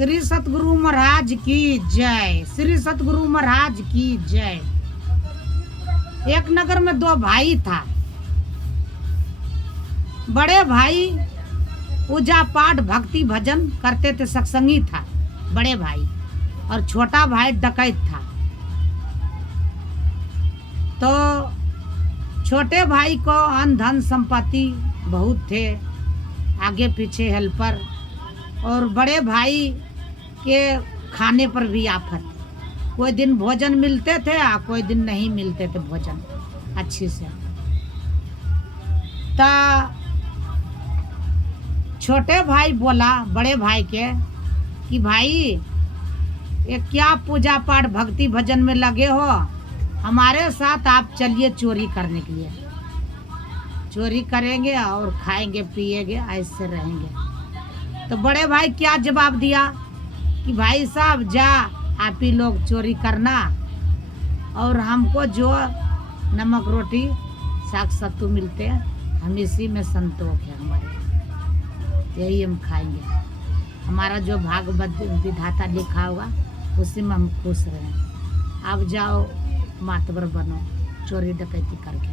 श्री सतगुरु महाराज की जय। श्री सतगुरु महाराज की जय। एक नगर में दो भाई था। बड़े भाई पूजा पाठ भक्ति भजन करते थे, सत्संगी था बड़े भाई, और छोटा भाई डकैत था। तो छोटे भाई को अन्न धन संपत्ति बहुत थे, आगे पीछे हेल्पर, और बड़े भाई के खाने पर भी आफत। कोई दिन भोजन मिलते थे और कोई दिन नहीं मिलते थे भोजन अच्छी से। ता छोटे भाई बोला बड़े भाई के कि भाई ये क्या पूजा पाठ भक्ति भजन में लगे हो, हमारे साथ आप चलिए चोरी करने के लिए। चोरी करेंगे और खाएंगे पिएंगे, ऐसे रहेंगे। तो बड़े भाई क्या जवाब दिया कि भाई साहब जा आप ही लोग चोरी करना, और हमको जो नमक रोटी साग सत्तू मिलते हैं हम इसी में संतोष है, हमारे यही हम खाएंगे। हमारा जो भाग विधाता लिखा होगा उसी में हम खुश रहें। आप जाओ मातबर बनो चोरी डकैती करके।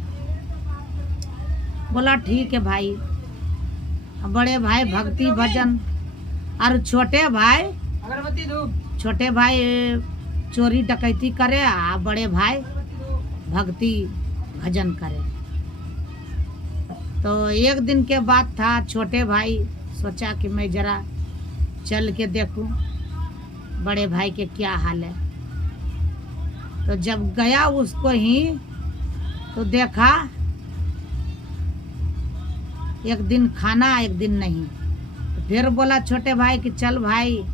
बोला ठीक है भाई। बड़े भाई भक्ति भजन और छोटे भाई चोरी डकैती करे, आ बड़े भाई भक्ति भजन करे। तो एक दिन के बाद था, छोटे भाई सोचा कि मैं जरा चल के देखूं बड़े भाई के क्या हाल है। तो जब गया उसको ही तो देखा एक दिन खाना एक दिन नहीं। तो फिर बोला छोटे भाई कि चल भाई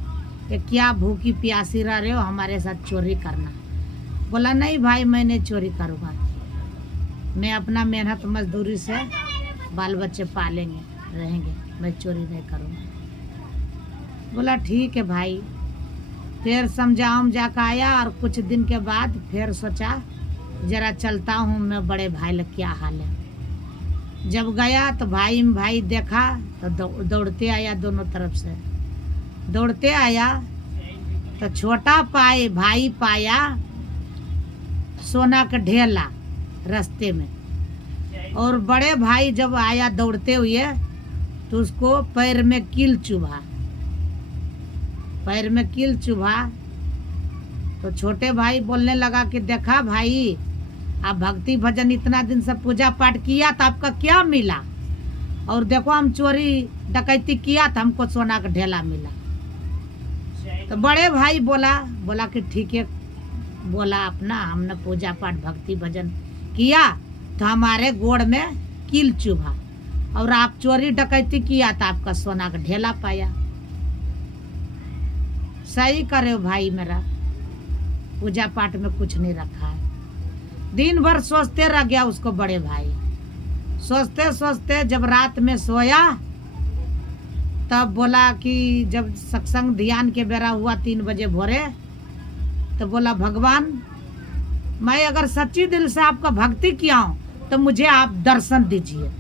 ये क्या भूखी प्यासी रह रहे हो, हमारे साथ चोरी करना। बोला नहीं भाई मैं नहीं चोरी करूँगा, मैं अपना मेहनत मजदूरी से बाल बच्चे पालेंगे रहेंगे, मैं चोरी नहीं करूँगा। बोला ठीक है भाई। फिर समझा कर आया, और कुछ दिन के बाद फिर सोचा जरा चलता हूँ मैं बड़े भाई लोग क्या हाल है। जब गया तो भाई देखा तो दौड़ते आया, दोनों तरफ से दौड़ते आया। तो छोटा भाई पाया सोना का ढेला रास्ते में, और बड़े भाई जब आया दौड़ते हुए तो उसको पैर में कील चुभा। तो छोटे भाई बोलने लगा कि देखा भाई आप भक्ति भजन इतना दिन से पूजा पाठ किया तो आपका क्या मिला, और देखो हम चोरी डकैती किया तो हमको सोना का ढेला मिला। तो बड़े भाई बोला कि ठीक है, बोला अपना हमने पूजा पाठ भक्ति भजन किया तो हमारे गोड़ में कील चुभा, और आप चोरी डकैती किया तो आपका सोना का ढेला पाया। सही करे हो भाई, मेरा पूजा पाठ में कुछ नहीं रखा है। दिन भर सोचते रह गया उसको बड़े भाई। सोचते सोचते जब रात में सोया तब बोला कि जब सत्संग ध्यान के बेरा हुआ 3 बजे भोरे, तो बोला भगवान मैं अगर सच्ची दिल से आपका भक्ति किया हूं तो मुझे आप दर्शन दीजिए।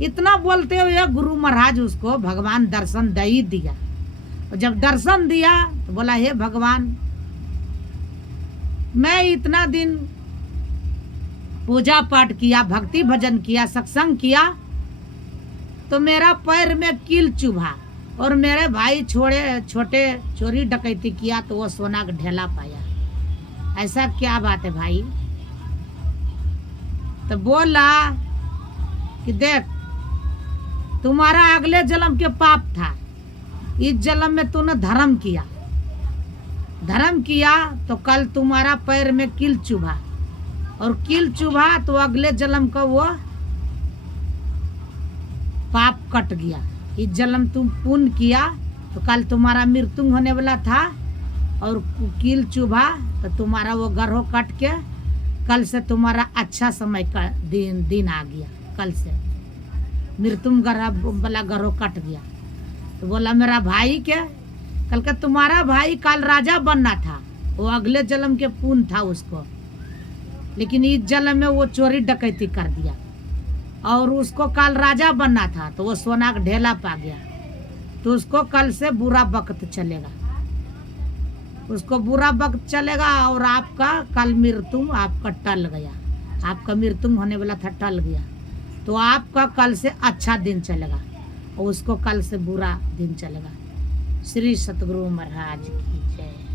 इतना बोलते हुए गुरु महाराज उसको भगवान दर्शन दे ही दिया। और जब दर्शन दिया तो बोला हे भगवान मैं इतना दिन पूजा पाठ किया, भक्ति भजन किया, सत्संग किया, तो मेरा पैर में कील चुभा, और मेरे भाई छोटे चोरी डकैती किया तो वो सोना का ढेला पाया। ऐसा क्या बात है भाई। तो बोला कि देख तुम्हारा अगले जन्म के पाप था, इस जन्म में तूने धर्म किया तो कल तुम्हारा पैर में कील चुभा, और कील चुभा तो अगले जन्म का वो पाप कट गया। इस जन्म तुम पुण्य किया तो कल तुम्हारा मृत्यु होने वाला था, और कील चुभा तो तुम्हारा वो गर्भ कट के कल से तुम्हारा अच्छा समय का दिन आ गया। कल से मृत्यु वाला गर्भ कट गया। तो बोला मेरा भाई क्या, कल का तुम्हारा भाई कल राजा बनना था, वो अगले जन्म के पुण्य था उसको, लेकिन इस जन्म में वो चोरी डकैती कर दिया, और उसको कल राजा बनना था तो वो सोना का ढेला पा गया। तो उसको कल से बुरा वक्त चलेगा, उसको बुरा वक्त चलेगा और आपका कल मृत्यु आपका टल गया, आपका मृत्यु होने वाला था टल गया, तो आपका कल से अच्छा दिन चलेगा और उसको कल से बुरा दिन चलेगा। श्री सतगुरु महाराज की जय।